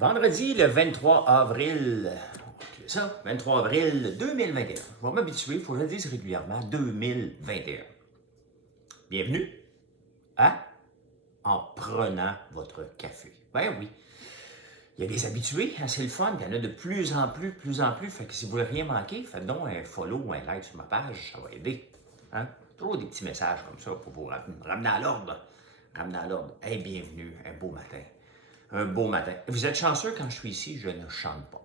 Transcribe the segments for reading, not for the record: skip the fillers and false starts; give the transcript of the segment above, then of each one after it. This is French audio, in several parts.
Vendredi, le 23 avril, c'est ça, 23 avril 2021. Je vais m'habituer, il faut que je le dise régulièrement, 2021. Bienvenue à En prenant votre café. Ben oui, il y a des habitués, hein, c'est le fun, il y en a de plus en plus, fait que si vous voulez rien manquer, faites donc un follow ou un like sur ma page, ça va aider. Hein? Toujours des petits messages comme ça pour vous ramener à l'ordre. Ramener à l'ordre. Hey, bienvenue, un beau matin. Un beau matin. Vous êtes chanceux quand je suis ici, je ne chante pas.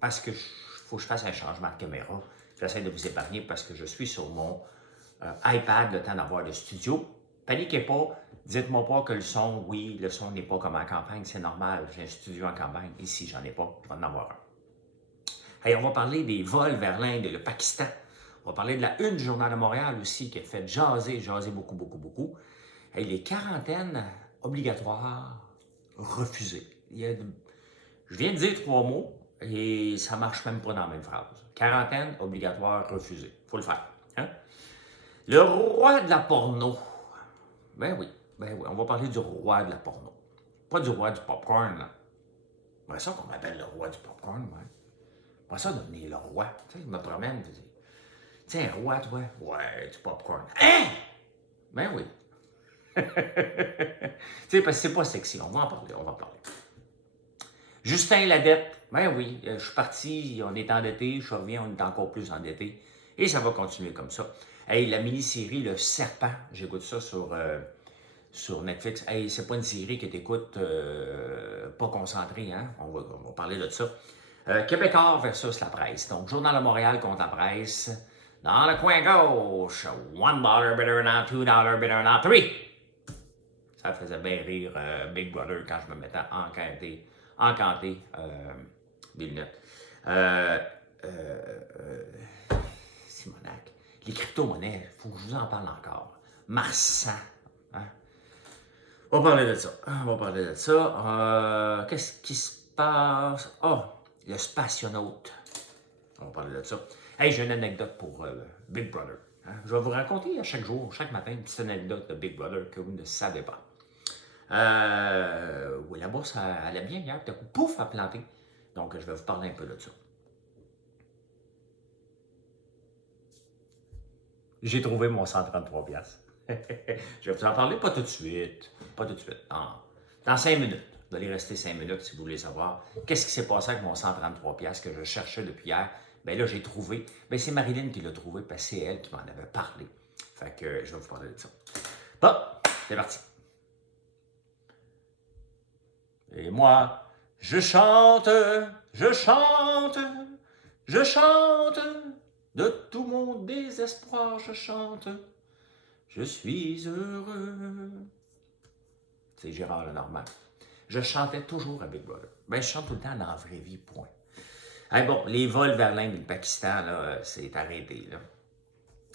Parce que faut que je fasse un changement de caméra. J'essaie de vous épargner parce que je suis sur mon iPad le temps d'avoir le studio. Paniquez pas, dites-moi pas que le son, oui, le son n'est pas comme en campagne, c'est normal. J'ai un studio en campagne. Ici, j'en ai pas, je vais en avoir un. Hey, on va parler des vols vers l'Inde et le Pakistan. On va parler de la une du Journal de Montréal aussi qui a fait jaser beaucoup. Hey, les quarantaines obligatoires refusées. Je viens de dire 3 mots et ça ne marche même pas dans la même phrase. Quarantaine obligatoire refusée. Il faut le faire. Hein? Le roi de la porno. Ben oui, on va parler du roi de la porno. Pas du roi du popcorn. C'est ça qu'on m'appelle le roi du popcorn. Ouais. Pas ça devenir le roi. Tu sais, je me promène. Tu sais, un roi, toi? Ouais, du popcorn. Hein? Ben oui. Tu sais, parce que c'est pas sexy. On va en parler. Justin Ladette, ben oui, je suis parti, on est endetté, je reviens, on est encore plus endetté. Et ça va continuer comme ça. Hey, la mini-série Le Serpent, j'écoute ça sur Netflix. Hey, c'est pas une série que t'écoutes pas concentrée, hein? On va parler de ça. Québécois versus la presse. Donc, Journal de Montréal contre la presse. Dans le coin gauche, $1 better than $2 better than 3. Ça faisait bien rire Big Brother quand je me mettais encanté des lunettes. Simonac. Les crypto-monnaies, il faut que je vous en parle encore. Marsan. Hein? On va parler de ça. Qu'est-ce qui se passe? Le spationaute. On va parler de ça. Hey, j'ai une anecdote pour Big Brother. Hein? Je vais vous raconter à chaque jour, chaque matin, une petite anecdote de Big Brother que vous ne savez pas. Oui, la bourse allait bien hier, puis d'un coup, pouf, a planté. Donc, je vais vous parler un peu de ça. J'ai trouvé mon 133$. Je vais vous en parler, pas tout de suite. Non. Dans 5 minutes. Vous allez rester 5 minutes si vous voulez savoir qu'est-ce qui s'est passé avec mon 133$ que je cherchais depuis hier. Bien là, j'ai trouvé. Bien, c'est Marilyn qui l'a trouvé parce que c'est elle qui m'en avait parlé. Fait que je vais vous parler de ça. Bon, c'est parti. Et moi, je chante, de tout mon désespoir, je chante, je suis heureux. C'est Gérard Lenormand. Je chantais toujours à Big Brother. Ben, je chante tout le temps dans la vraie vie, point. Hey, bon, les vols vers l'Inde et le Pakistan, là, c'est arrêté, là.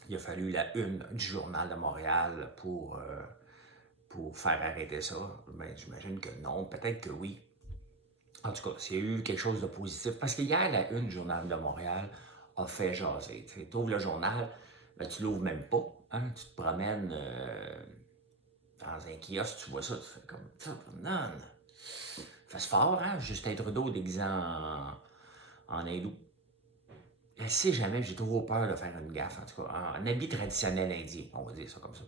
Il a fallu la une du Journal de Montréal pour faire arrêter ça. Ben, j'imagine que non, peut-être que oui. En tout cas, s'il y a eu quelque chose de positif, parce qu'hier, la une du Journal de Montréal a fait jaser. Tu ouvres le journal, ben, tu l'ouvres même pas. Hein? Tu te promènes dans un kiosque, tu vois ça, tu fais comme ça. Non, fait fort, hein? Justin Trudeau déguisé en hindou. Je sais jamais, j'ai trop peur de faire une gaffe, en tout cas. En habit traditionnel indien, on va dire ça comme ça.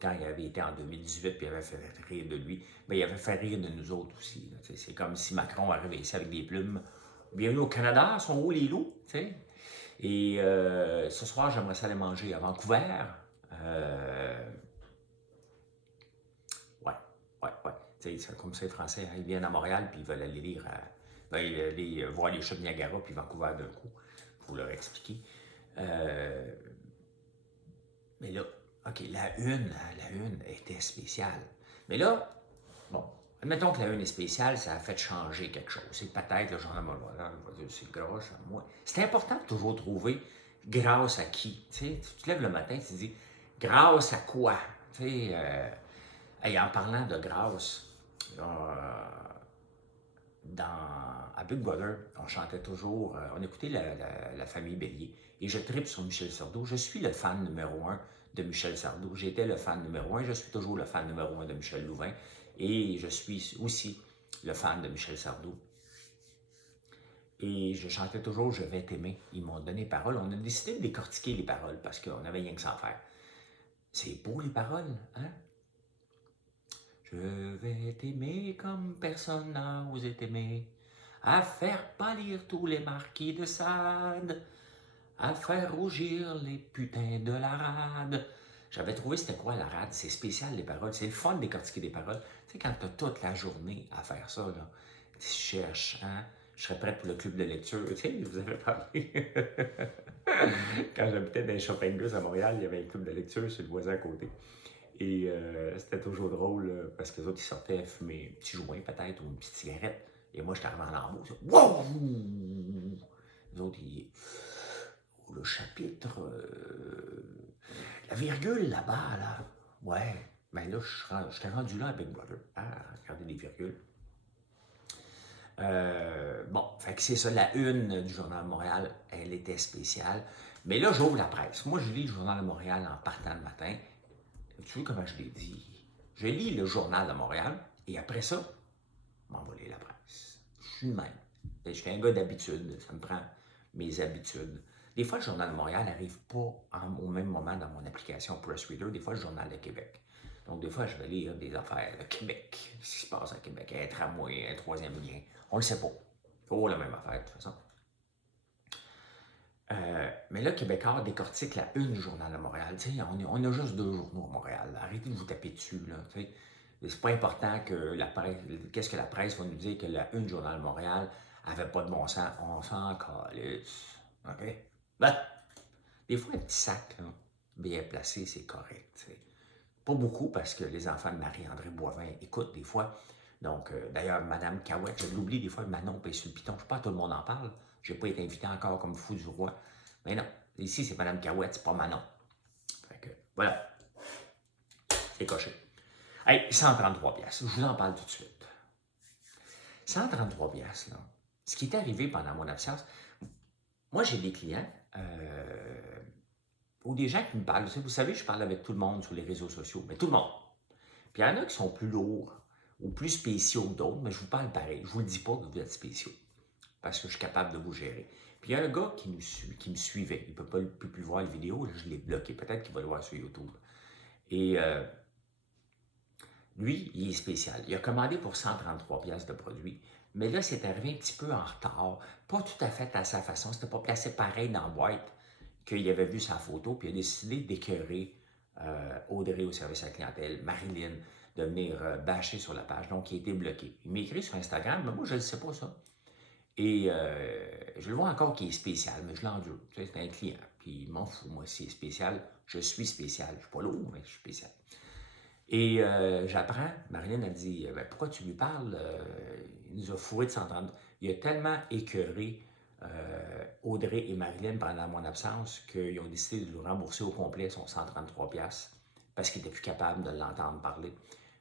Quand il avait été en 2018 puis il avait fait rire de lui, bien, il avait fait rire de nous autres aussi. C'est comme si Macron arrivait ici avec des plumes. Bienvenue au Canada, sont où les loups? T'sais? Et ce soir, j'aimerais ça aller manger à Vancouver. Ouais. C'est comme c'est français, hein? Ils viennent à Montréal puis ils veulent aller lire, aller voir les chutes de Niagara puis Vancouver d'un coup. Il faut leur expliquer. Mais là, OK, la une était spéciale. Mais là, bon, admettons que la une est spéciale, ça a fait changer quelque chose. C'est peut-être le Journal de Montréal, je vais dire, c'est grâce à moi. C'est important de toujours trouver grâce à qui. Tu sais, tu te lèves le matin, tu te dis grâce à quoi. Tu sais, en parlant de grâce, à Big Brother, on chantait toujours, on écoutait la famille Bélier. Et je tripe sur Michel Sardou. Je suis le fan numéro 1 de Michel Sardou. J'étais le fan numéro 1, je suis toujours le fan numéro 1 de Michel Louvain. Et je suis aussi le fan de Michel Sardou. Et je chantais toujours « Je vais t'aimer ». Ils m'ont donné parole. On a décidé de décortiquer les paroles parce qu'on avait rien que ça à faire. C'est beau les paroles, hein? Je vais t'aimer comme personne n'a osé t'aimer, à faire pâlir tous les marquis de Sade, à faire rougir les putains de la rade. J'avais trouvé c'était quoi la rade, c'est spécial les paroles, c'est le fun de décortiquer des paroles. Tu sais, quand tu as toute la journée à faire ça, là, tu cherches, hein? Je serais prête pour le club de lecture. Tu sais, je vous avais parlé. Quand j'habitais dans les shopping goods à Montréal, il y avait un club de lecture sur le voisin à côté. Et c'était toujours drôle parce que les autres, ils sortaient fumer un petit joint peut-être ou une petite cigarette. Et moi, j'étais arrivé en lambeau. Wow! Les autres, ils. Oh, le chapitre. La virgule là-bas, là. Ouais. Ben là, je suis rendu là à Big Brother. Ah, regardez les virgules. Bon, fait que c'est ça, la une du Journal de Montréal, elle était spéciale. Mais là, j'ouvre la presse. Moi, je lis le Journal de Montréal en partant le matin. Tu vois comment je l'ai dit? Je lis le Journal de Montréal et après ça, je m'en vais lire la presse. Je suis le même. Je suis un gars d'habitude, ça me prend mes habitudes. Des fois, le Journal de Montréal n'arrive pas au même moment dans mon application Press Reader. Des fois, le Journal de Québec. Donc, des fois, je vais lire des affaires de Québec, ce qui se passe à Québec, un tramway, un troisième lien. On le sait pas. Oh, la même affaire, de toute façon. Mais là, Québécois décortique la une du Journal de Montréal. Tu sais, on a juste 2 journaux à Montréal. Arrêtez de vous taper dessus, là. Tu sais. C'est pas important que la presse. Qu'est-ce que la presse va nous dire que la une du Journal de Montréal avait pas de bon sens? On s'en calisse. OK? Ben, des fois, un petit sac, là, bien placé, c'est correct. Tu sais. Pas beaucoup parce que les enfants de Marie-André Boivin écoutent des fois. Donc, d'ailleurs, Mme Cahouette, je l'oublie des fois, Manon paye sur le piton. Je ne sais pas, tout le monde en parle. Je n'ai pas été invité encore comme fou du roi. Mais non, ici, c'est Mme Cahouette, c'est pas Manon. Fait que, voilà. C'est coché. Hey, 133 piastres. Je vous en parle tout de suite. 133 piastres, là. Ce qui est arrivé pendant mon absence, moi, j'ai des clients ou des gens qui me parlent. Vous savez, je parle avec tout le monde sur les réseaux sociaux, mais tout le monde. Puis il y en a qui sont plus lourds ou plus spéciaux que d'autres, mais je vous parle pareil. Je ne vous le dis pas que vous êtes spéciaux, parce que je suis capable de vous gérer. Puis il y a un gars qui me suivait. Il ne peut plus voir la vidéo, là, je l'ai bloqué. Peut-être qu'il va le voir sur YouTube. Et lui, il est spécial. Il a commandé pour 133 piastres de produits. Mais là, c'est arrivé un petit peu en retard. Pas tout à fait à sa façon. C'était pas placé pareil dans la boîte qu'il avait vu sa photo. Puis il a décidé d'écœurer Audrey au service à la clientèle, Marilyn, de venir bâcher sur la page. Donc, il a été bloqué. Il m'a écrit sur Instagram, mais moi, je ne le sais pas, ça. Et je le vois encore qu'il est spécial, mais je l'endure. Tu sais, c'est un client. Puis il m'en fout, moi, s'il est spécial. Je suis spécial. Je ne suis pas lourd, mais je suis spécial. Et j'apprends, Marilyn a dit ben, pourquoi tu lui parles? Il nous a fourré de 130. Il a tellement écœuré Audrey et Marilyn pendant mon absence qu'ils ont décidé de lui rembourser au complet son 133$ parce qu'il n'était plus capable de l'entendre parler.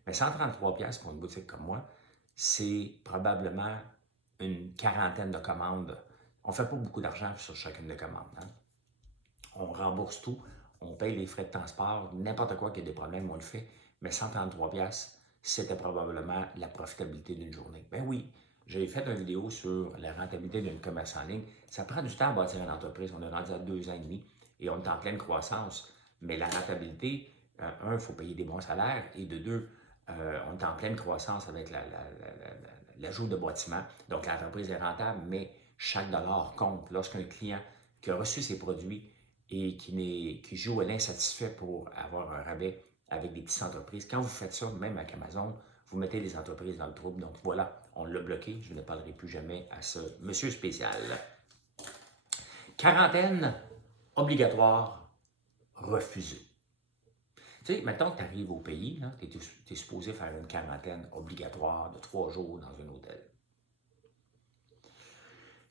Mais 133$ pour une boutique comme moi, c'est probablement une quarantaine de commandes. On ne fait pas beaucoup d'argent sur chacune des commandes. Hein? On rembourse tout, on paye les frais de transport, n'importe quoi qui a des problèmes, on le fait. Mais 133$, c'était probablement la profitabilité d'une journée. Ben oui, j'ai fait une vidéo sur la rentabilité d'un commerce en ligne. Ça prend du temps à bâtir une entreprise. On est rendu à 2 ans et demi et on est en pleine croissance. Mais la rentabilité, un, il faut payer des bons salaires et de deux, on est en pleine croissance avec l'ajout de bâtiments. Donc l'entreprise est rentable, mais chaque dollar compte. Lorsqu'un client qui a reçu ses produits et qui joue à l'insatisfait pour avoir un rabais avec des petites entreprises. Quand vous faites ça, même avec Amazon, vous mettez des entreprises dans le trouble. Donc voilà, on l'a bloqué. Je ne parlerai plus jamais à ce monsieur spécial. Quarantaine obligatoire refusée. Tu sais, maintenant que tu arrives au pays, tu es supposé faire une quarantaine obligatoire de 3 jours dans un hôtel.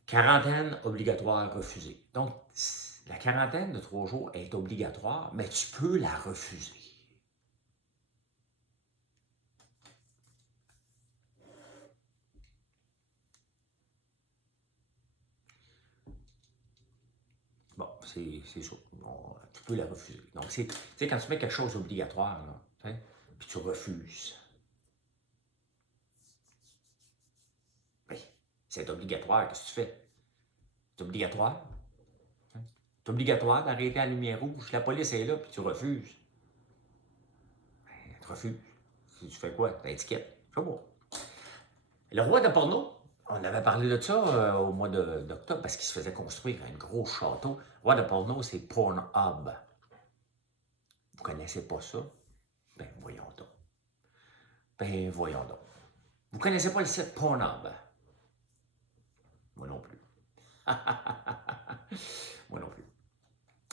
Quarantaine obligatoire refusée. Donc, la quarantaine de 3 jours est obligatoire, mais tu peux la refuser. Bon, c'est ça. Bon, tu peux la refuser. Donc, tu sais, quand tu mets quelque chose d'obligatoire, puis tu refuses. C'est obligatoire. Qu'est-ce que tu fais? C'est obligatoire. Hein? C'est obligatoire d'arrêter à la lumière rouge. La police est là, puis tu refuses. Ben, tu refuses. Tu fais quoi? T'as étiquette. Je sais pas. Le roi de porno, on avait parlé de ça au mois d'octobre parce qu'il se faisait construire un gros château. Le roi de porno, c'est Pornhub. Vous connaissez pas ça? Ben voyons donc. Ben voyons donc. Vous connaissez pas le site Pornhub? Moi non plus. Moi non plus.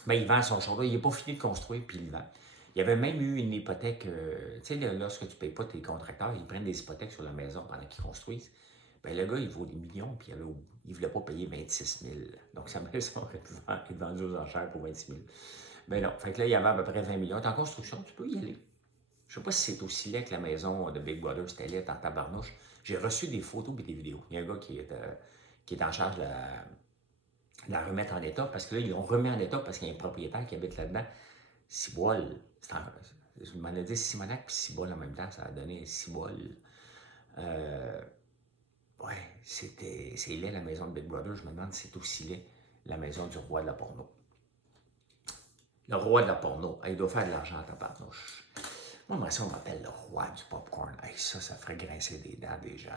Ben il vend son château. Il n'est pas fini de construire, puis il le vend. Il y avait même eu une hypothèque, tu sais, lorsque tu ne payes pas tes contracteurs, ils prennent des hypothèques sur la maison pendant qu'ils construisent. Ben le gars, il vaut des millions, puis il ne voulait pas payer 26 000. Donc sa maison est vendue aux enchères pour 26 000. Ben non, fait que là, il y avait à peu près 20 millions. Tu es en construction, tu peux y aller. Je ne sais pas si c'est aussi laid que la maison de Big Brother, c'était laid en tabarnouche. J'ai reçu des photos et des vidéos. Il y a un gars qui est en charge de la remettre en état, parce que là, ils l'ont remis en état parce qu'il y a un propriétaire qui habite là-dedans. Ciboire, je m'en ai dit Simonac puis Ciboire en même temps, ça a donné Ciboire. Ouais, c'est laid la maison de Big Brother. Je me demande si c'est aussi laid la maison du roi de la porno. Le roi de la porno, il doit faire de l'argent à tabarnouche. Moi, ça, on m'appelle le roi du popcorn. Hey, ça ferait grincer des dents des gens,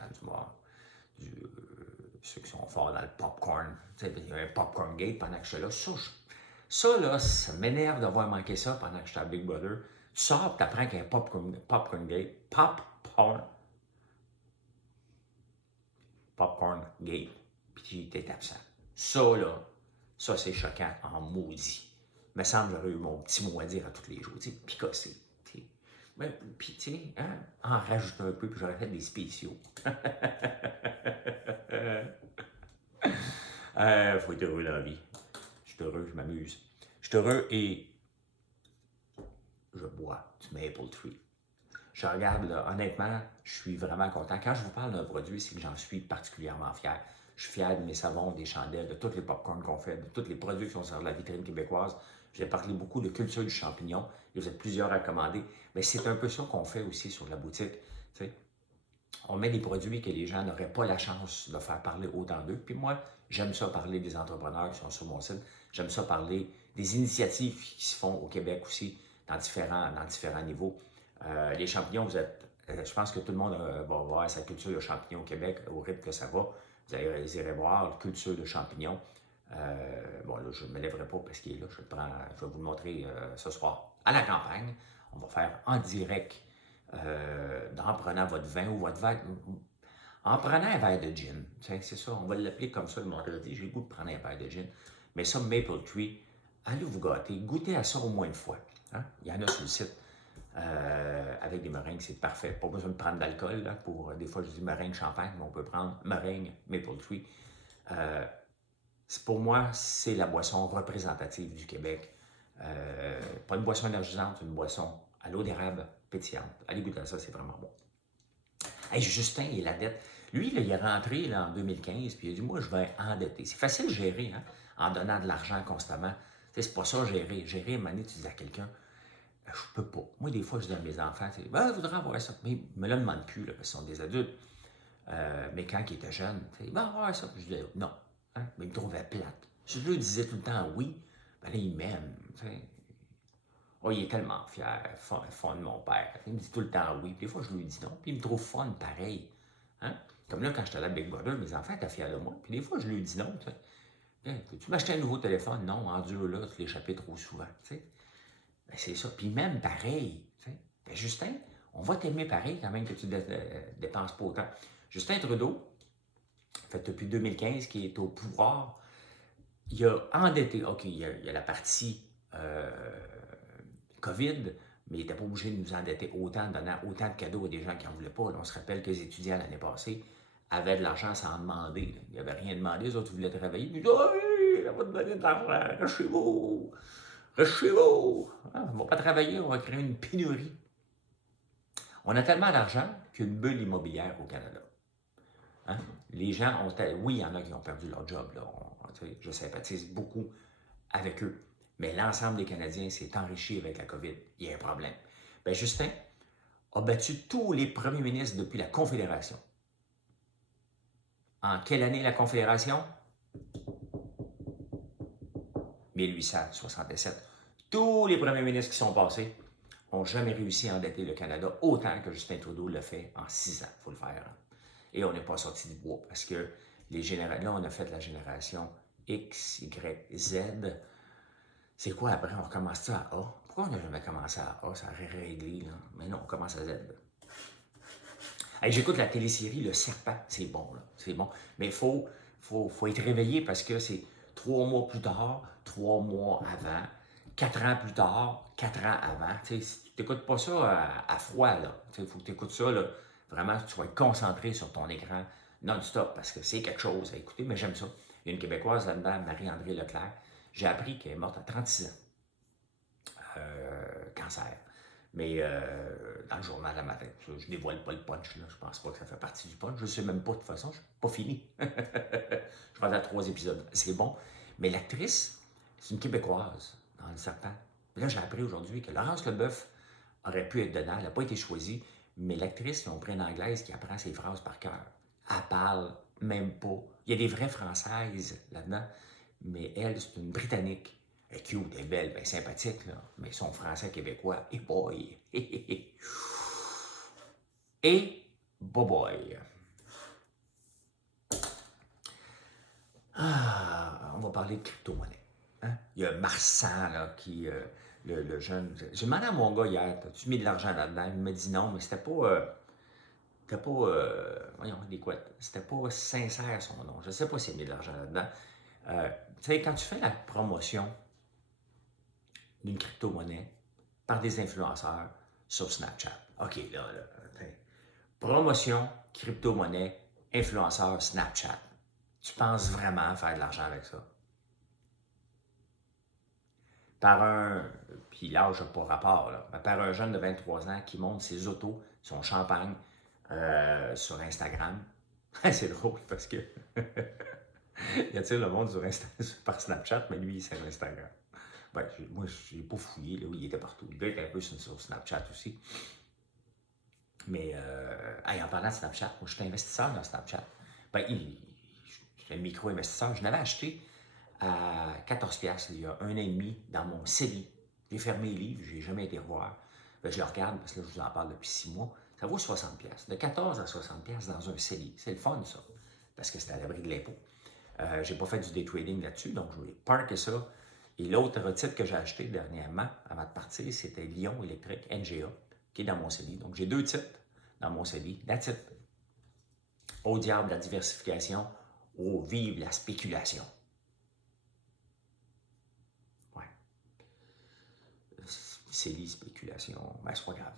ceux qui sont forts dans le popcorn. Tu sais, il y a un popcorn gate pendant que je suis là. Ça m'énerve d'avoir manqué ça pendant que j'étais à Big Brother. Tu sors et tu apprends qu'il y a un popcorn gate. Popcorn gate. Puis tu es absent. Ça, c'est choquant en maudit. Il me semble que j'aurais eu mon petit mot à dire à tous les jours. Tu sais, picosser. Puis, tu sais, en rajouter un peu, puis j'aurais fait des spéciaux. Faut être heureux dans la vie. Je suis heureux, je m'amuse. Je suis heureux et je bois du Maple Tree. Je regarde, là, honnêtement, je suis vraiment content. Quand je vous parle d'un produit, c'est que j'en suis particulièrement fier. Je suis fier de mes savons, des chandelles, de tous les popcorns qu'on fait, de tous les produits qui sont sur la vitrine québécoise. J'ai parlé beaucoup de culture du champignon. Et vous êtes plusieurs à commander. Mais c'est un peu ça qu'on fait aussi sur la boutique. T'sais. On met des produits que les gens n'auraient pas la chance de faire parler autant d'eux. Puis moi, j'aime ça parler des entrepreneurs qui sont sur mon site. J'aime ça parler des initiatives qui se font au Québec aussi, dans différents niveaux. Les champignons, je pense que tout le monde va voir sa culture de champignons au Québec, au rythme que ça va. Vous irez voir la culture de champignons. Bon, là, je ne me lèverai pas parce qu'il est là. Je vais vous le montrer ce soir à la campagne. On va faire en direct en prenant votre vin ou votre verre. En prenant un verre de gin. C'est ça, on va l'appeler comme ça le vendredi. J'ai le goût de prendre un verre de gin. Mais ça, Maple Tree, allez vous gâter. Goûtez à ça au moins une fois. Hein? Il y en a sur le site. Avec des meringues, c'est parfait. Pas besoin de prendre d'alcool. Des fois, je dis meringue champagne, mais on peut prendre meringue Maple Tree. Pour moi, c'est la boisson représentative du Québec. Pas une boisson énergisante, une boisson à l'eau d'érable pétillante. Allez goûter à ça, c'est vraiment bon. Hey, Justin, il a la dette. Lui, là, il est rentré là, en 2015, puis il a dit, moi, je vais endetter. C'est facile de gérer, hein, en donnant de l'argent constamment. C'est pas ça, gérer. Gérer, à un moment donné, tu dis à quelqu'un, je peux pas. Moi, des fois, je dis à mes enfants, je voudrais avoir ça. Mais ils me le demandent plus, là, parce qu'ils sont des adultes. Mais quand ils étaient jeunes, avoir ça. Je disais, non. Hein? Mais ils me trouvaient plate. Si je lui disais tout le temps oui, ben là, il m'aime. Oh, il est tellement fier, fun de mon père. Il me dit tout le temps oui. Puis des fois, je lui dis non. Puis il me trouve fun pareil. Hein? Comme là, quand j'étais à Big Brother, mes enfants étaient fiers de moi. Puis des fois, je lui dis non. Peux-tu m'acheter un nouveau téléphone? Non, en Dieu, là, tu l'échappais trop souvent. Ben, c'est ça. Puis même pareil. Ben, Justin, on va t'aimer pareil quand même que tu ne dépenses pas autant. Justin Trudeau, fait depuis 2015, qui est au pouvoir, il a endetté. OK, il y a la partie COVID, mais il n'était pas obligé de nous endetter autant, en donnant autant de cadeaux à des gens qui n'en voulaient pas. Là, on se rappelle que les étudiants l'année passée avaient de l'argent sans demander. Là. Ils n'avaient rien demandé, les autres voulaient travailler. Ils disaient, oui, on va te donner de l'argent, reste chez vous. Reste chez vous. On ne va pas travailler, on va créer une pénurie. On a tellement d'argent qu'une bulle immobilière au Canada. Hein? Les gens ont... Oui, il y en a qui ont perdu leur job. Là. Je sympathise beaucoup avec eux. Mais l'ensemble des Canadiens s'est enrichi avec la COVID. Il y a un problème. Bien, Justin a battu tous les premiers ministres depuis la Confédération En quelle année la Confédération? 1867. Tous les premiers ministres qui sont passés n'ont jamais réussi à endetter le Canada autant que Justin Trudeau l'a fait en 6 ans. Il faut le faire. Hein. Et on n'est pas sorti du bois parce que là, on a fait la génération X, Y, Z. C'est quoi après? On recommence ça à A? Pourquoi on n'a jamais commencé à A? Ça aurait réglé, là. Mais non, on commence à Z. Hey, j'écoute la télésérie Le Serpent. C'est bon, là. C'est bon. Mais il faut être réveillé parce que c'est 3 mois plus tard, 3 mois avant, 4 ans plus tard, 4 ans avant. Tu n'écoutes pas ça à froid, là. Il faut que tu écoutes ça, là. Vraiment, tu vas être concentré sur ton écran non-stop parce que c'est quelque chose à écouter, mais j'aime ça. Il y a une Québécoise là-dedans, Marie-André Leclerc. J'ai appris qu'elle est morte à 36 ans. Cancer. Mais dans le journal la matin, je ne dévoile pas le punch, là. Je pense pas que ça fait partie du punch. Je ne sais même pas, de toute façon, je ne suis pas fini. Je vais à 3 épisodes. C'est bon. Mais l'actrice, c'est une Québécoise dans Le Serpent. Mais là, j'ai appris aujourd'hui que Laurence Leboeuf aurait pu être dedans. Elle n'a pas été choisie. Mais l'actrice, ils ont pris une Anglaise qui apprend ses phrases par cœur. Elle parle même pas. Il y a des vraies Françaises là-dedans. Mais elle, c'est une Britannique. Elle est cute, elle est belle, bien sympathique, là. Mais son français québécois, et boy! Et boy! Ah, on va parler de crypto-monnaie. Hein? Il y a Marsan, là, qui, le jeune... J'ai demandé à mon gars hier, as-tu mis de l'argent là-dedans? Il m'a dit non, mais c'était pas... voyons, des quoi? C'était pas sincère son nom. Je sais pas s'il a mis de l'argent là-dedans. Tu sais, quand tu fais la promotion d'une crypto-monnaie par des influenceurs sur Snapchat. OK, là, promotion, crypto-monnaie, influenceur Snapchat. Tu penses vraiment faire de l'argent avec ça? Par un, puis l'âge n'a pas rapport, là, mais par un jeune de 23 ans qui monte ses autos, son champagne, sur Instagram. C'est drôle parce que il attire le monde par Snapchat, mais lui, c'est Instagram. Ben, moi, je n'ai pas fouillé, là, où il était partout. Il doit être un peu sur Snapchat aussi. Mais, en parlant de Snapchat, moi, je suis investisseur dans Snapchat. Ben, je suis un micro-investisseur. Je l'avais acheté à 14$ il y a 1 an et demi dans mon CELI. J'ai fermé les livres, je n'ai jamais été revoir. Ben, je le regarde parce que là, je vous en parle depuis 6 mois. Ça vaut 60$. De 14 à 60$ dans un CELI. C'est le fun, ça, parce que c'est à l'abri de l'impôt. Je n'ai pas fait du day trading là-dessus, donc je vais parker ça. Et l'autre titre que j'ai acheté dernièrement, avant de partir, c'était Lyon Électrique, NGA, qui est dans mon CELI. Donc, j'ai 2 titres dans mon CELI. That's it. Au diable la diversification, au vive la spéculation. Ouais. CELI, spéculation, ben c'est pas grave.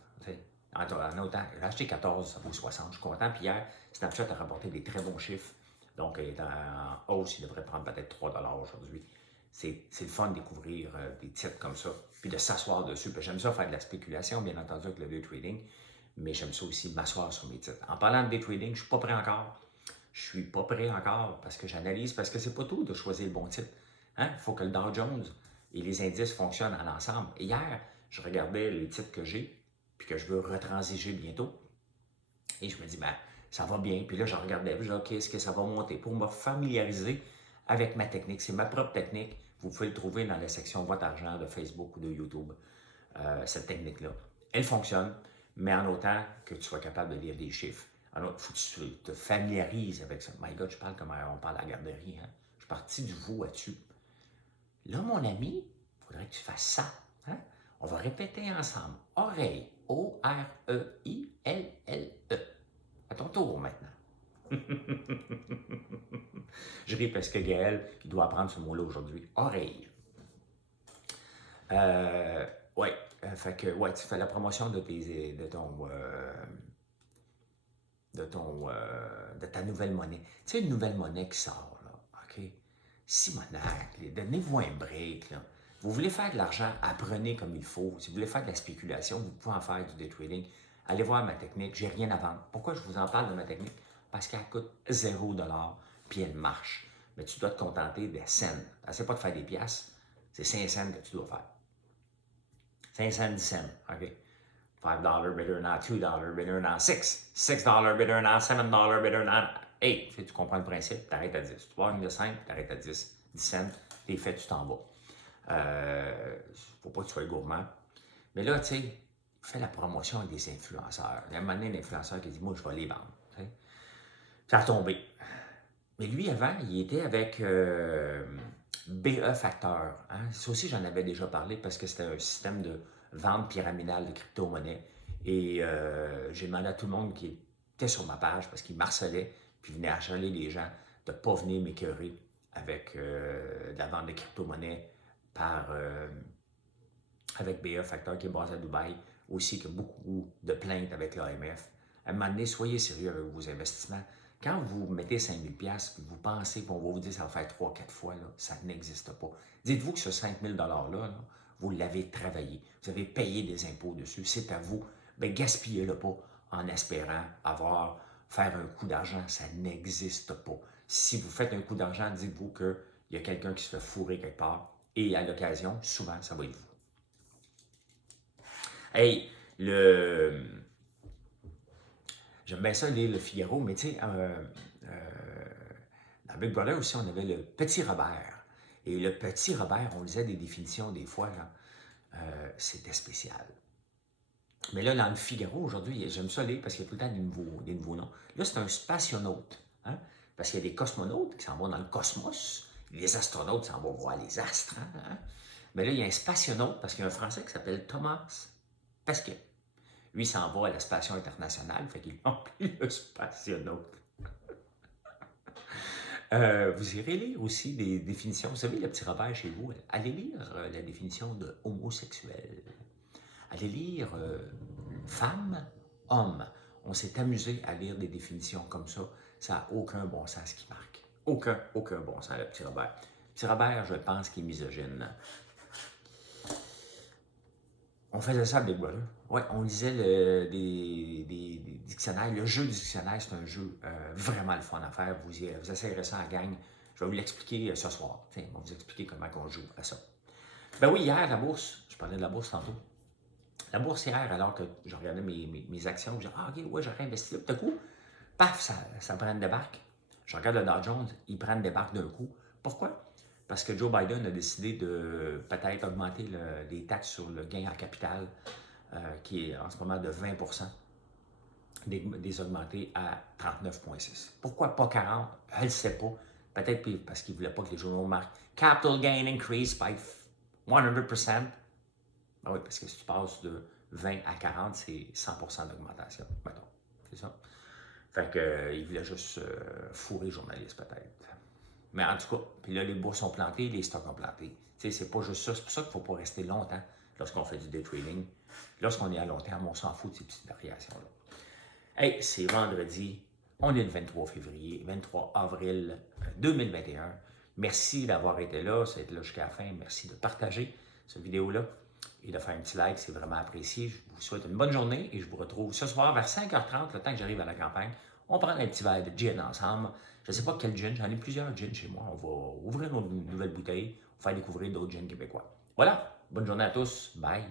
En autant, j'ai acheté 14, ça vaut 60, je suis content. Puis hier, Snapchat a rapporté des très bons chiffres. Donc, il est en hausse, il devrait prendre peut-être 3$ aujourd'hui. C'est le fun de découvrir des titres comme ça, puis de s'asseoir dessus. Puis j'aime ça faire de la spéculation, bien entendu, avec le day trading, mais j'aime ça aussi m'asseoir sur mes titres. En parlant de day trading, je ne suis pas prêt encore. Je suis pas prêt encore parce que j'analyse, parce que c'est pas tout de choisir le bon titre. Hein? Il faut que le Dow Jones et les indices fonctionnent en ensemble. Et hier, je regardais les titres que j'ai, puis que je veux retransiger bientôt. Et je me dis, ben, ça va bien. Puis là, je regardais, je dis, OK, est-ce que ça va monter? Pour me familiariser avec ma technique. C'est ma propre technique. Vous pouvez le trouver dans la section Votre argent de Facebook ou de YouTube, cette technique-là. Elle fonctionne, mais en autant que tu sois capable de lire des chiffres. Alors, il faut que tu te familiarises avec ça. My God, je parle comme on parle à la garderie. Hein? Je suis parti du vous à tu. Là, mon ami, il faudrait que tu fasses ça. Hein? On va répéter ensemble. Oreille. O-R-E-I-L-L-E. À ton tour maintenant. Je ris parce que Gaël, il doit apprendre ce mot-là aujourd'hui. Oreille. Ouais. Fait que, ouais, tu fais la promotion de ta nouvelle monnaie. Tu sais, une nouvelle monnaie qui sort, là. OK? Simonac, donnez-vous un break, là. Vous voulez faire de l'argent, apprenez comme il faut. Si vous voulez faire de la spéculation, vous pouvez en faire du day trading. Allez voir ma technique, j'ai rien à vendre. Pourquoi je vous en parle de ma technique? Parce qu'elle coûte 0$, puis elle marche. Mais tu dois te contenter des cents. C'est pas de faire des piastres, c'est 5 cents que tu dois faire. 5 cents, 10 cents, OK? $5 better than $2, better than $6. $6 better than $7, better than Hey, tu comprends le principe, tu arrêtes à 10. Tu pars une de 5, tu arrêtes à 10. 10 cents, t'es fait, tu t'en vas. Faut pas que tu sois gourmand. Mais là, tu sais, fais la promotion avec des influenceurs. Il y a un moment donné, un influenceur qui dit, moi, je vais les vendre. T'sais. Ça a tombé. Mais lui, avant, il était avec BE Factor. Hein? Ça aussi, j'en avais déjà parlé parce que c'était un système de vente pyramidale de crypto-monnaie. Et j'ai demandé à tout le monde qui était sur ma page parce qu'il marcelait, puis il venait harceler les gens de ne pas venir m'écœurer avec de la vente de crypto-monnaie avec BE Factor qui est basé à Dubaï, aussi qui a beaucoup de plaintes avec l'AMF. À un moment donné, soyez sérieux avec vos investissements. Quand vous mettez 5 000 $, puis vous pensez qu'on va vous dire que ça va faire 3-4 fois, là, ça n'existe pas. Dites-vous que ce 5 000 $-là, vous l'avez travaillé. Vous avez payé des impôts dessus. C'est à vous. Bien, gaspillez-le pas en espérant faire un coup d'argent. Ça n'existe pas. Si vous faites un coup d'argent, dites-vous qu'il y a quelqu'un qui se fait fourrer quelque part. Et à l'occasion, souvent, ça va être vous. Hey, j'aime bien ça lire le Figaro, mais tu sais, dans Big Brother aussi, on avait le petit Robert. Et le petit Robert, on lisait des définitions des fois, là, c'était spécial. Mais là, dans le Figaro, aujourd'hui, j'aime ça lire parce qu'il y a tout le temps des nouveaux noms. Là, c'est un spationaute, hein? Parce qu'il y a des cosmonautes qui s'en vont dans le cosmos, les astronautes s'en vont voir les astres. Hein? Mais là, il y a un spationaute parce qu'il y a un Français qui s'appelle Thomas Pesquet. Lui, il s'en va à la station internationale, fait qu'il remplit le spationaute. Vous irez lire aussi des définitions. Vous savez, le petit Robert chez vous, allez lire la définition de homosexuel. Allez lire femme, homme. On s'est amusé à lire des définitions comme ça. Ça n'a aucun bon sens qui marque. Aucun bon sens, le petit Robert. Petit Robert, je pense qu'il est misogyne. On faisait ça à Big Brother. Ouais, on lisait des dictionnaires. Le jeu du dictionnaire, c'est un jeu vraiment le fun à faire. Vous essayerez ça en gang. Je vais vous l'expliquer ce soir. Tiens, on va vous expliquer comment on joue à ça. Ben oui, hier, la bourse, je parlais de la bourse tantôt. La bourse hier, alors que je regardais mes actions, je disais, ah, ok, ouais, j'aurais investi là. Tout d'un coup, paf, ça prend une débarque. Je regarde le Dow Jones, il prend une débarque d'un coup. Pourquoi? Parce que Joe Biden a décidé de peut-être augmenter les taxes sur le gain en capital, qui est en ce moment de 20 des augmentés à 39,6. Pourquoi pas 40? Elle ne sait pas. Peut-être parce qu'il ne voulait pas que les journaux marquent Capital gain increase by 100%. Ben oui, parce que si tu passes de 20 à 40, c'est 100% d'augmentation. Mettons, c'est ça. Fait qu'il voulait juste fourrer les journalistes, peut-être. Mais en tout cas, puis là, les bourses sont plantées, les stocks ont planté. Tu sais, c'est pas juste ça. C'est pour ça qu'il ne faut pas rester longtemps lorsqu'on fait du day trading. Lorsqu'on est à long terme, on s'en fout de ces petites variations-là. Hey, c'est vendredi. On est le 23 février, 23 avril 2021. Merci d'avoir été là, d'être là jusqu'à la fin. Merci de partager cette vidéo-là et de faire un petit like, c'est vraiment apprécié. Je vous souhaite une bonne journée et je vous retrouve ce soir vers 5h30, le temps que j'arrive à la campagne. On prend un petit verre de gin ensemble. Je ne sais pas quel gin, j'en ai plusieurs gins chez moi. On va ouvrir nos nouvelles bouteilles, faire découvrir d'autres gins québécois. Voilà, bonne journée à tous. Bye.